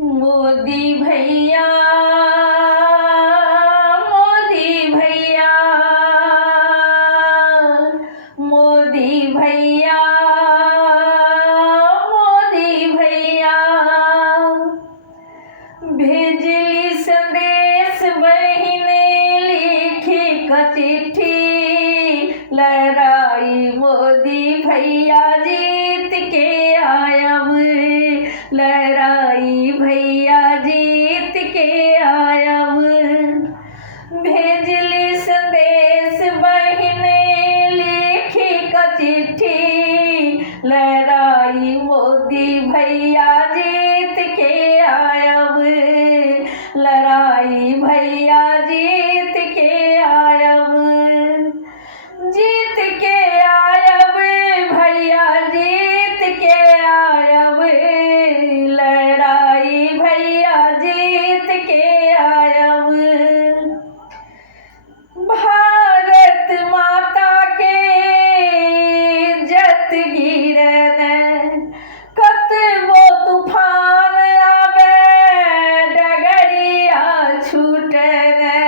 मोदी भैया, मोदी भैया, मोदी भैया, मोदी भैया, भेजली संदेश बहिन लिखी क चिट्ठी, लड़ाई मोदी भैया जीत के आयब, लड़ाई भैया जीत के आयब। भेजली संदेश बहिन लिखी क चिट्ठी, लड़ाई मोदी भैया जीत के आयब, लड़ाई भैया जीत के आयब, जीत के आयब भैया जीत के आयब, लड़ाई भैया जीत के आयब। भारत माता के इज्जत गिरने, कतबो तूफान आवे डगरिया छूटने,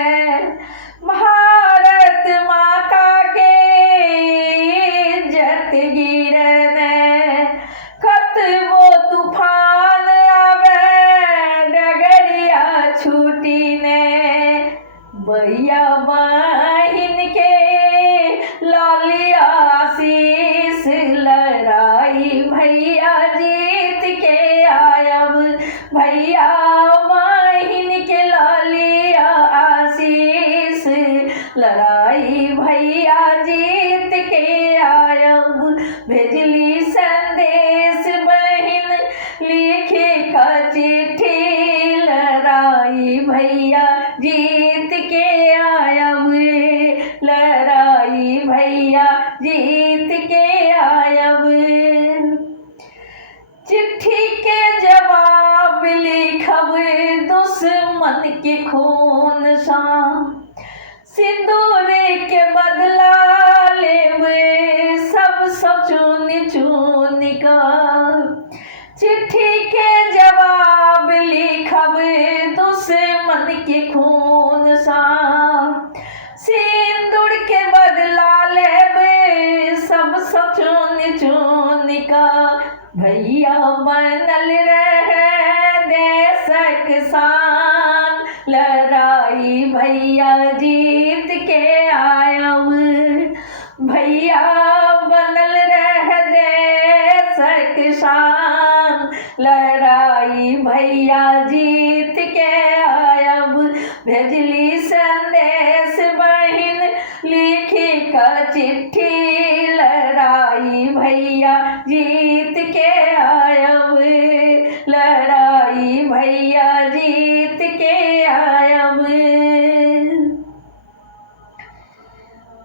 भारत माता के इज्जत गिरने, कतबो तूफान आवे डगरिया छूटिने, भैया बहिन के लालिया आशीष, लड़ाई भैया जीत के आयब, भैया बहिन के लालिया आशीष, लड़ाई भैया जीत के आयब। भेजली संदेश बहिन लिखे क चिट्ठी, लड़ाई भैया जीत के आयब, लड़ाई भैया जीत के आयब। चिट्ठी के जवाब लिखब दुश्मन के खून सा, सिंदूर के बदला लेब सब चुन चुन का, चिट्ठी के जवाब लिखब दुश्मन के खून सा, सिंदूर के बदला लेब सब चुन चुन का, भैया बनल रहे देशक शान, लड़ाई भैया जीत के आयब, भैया बनल रहे देशक शान, लड़ाई भैया जीत के आयब। भेजली संदेश बहिन लिखी क चिट्ठी, लड़ाई भैया जीत के आयब, लड़ाई भैया जीत के आयब।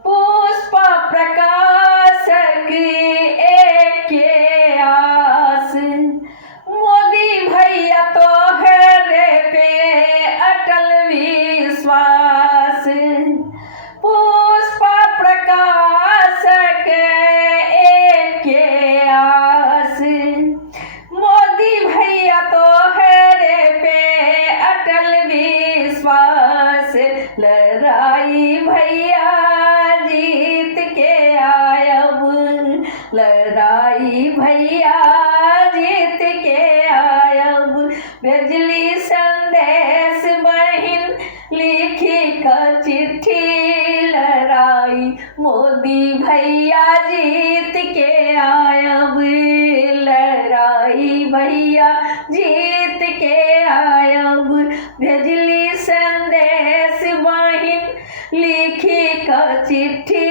पुष्पा प्रकाशक एक आस, मोदी भैया तोहरे पे अटल विश्वास, पुष्पा प्रकाशक एक आस, मोदी भैया तोहरे पे अटल विश्वास, लड़ाई भैया जीत के आयब, लड़ाई भैया जीत के आयब। भेजली संदेश बहिन लिखी क चिट्ठी, लड़ाई मोदी भैया जीत के आयब, लड़ाई भैया जीत के आयब। भेजली संदेश बहिन लिखी क चिट्ठी,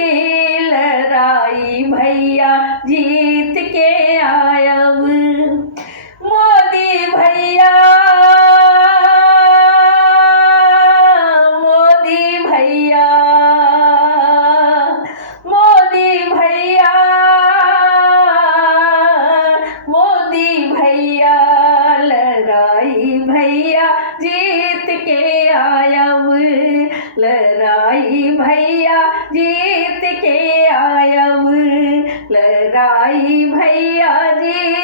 लड़ाई भैया जीत के आयब। मोदी भैया, मोदी भैया, मोदी भैया, मोदी भैया, लड़ाई भैया जीत के आयब, लड़ाई भैया जीत के आयब, लड़ाई भैया जी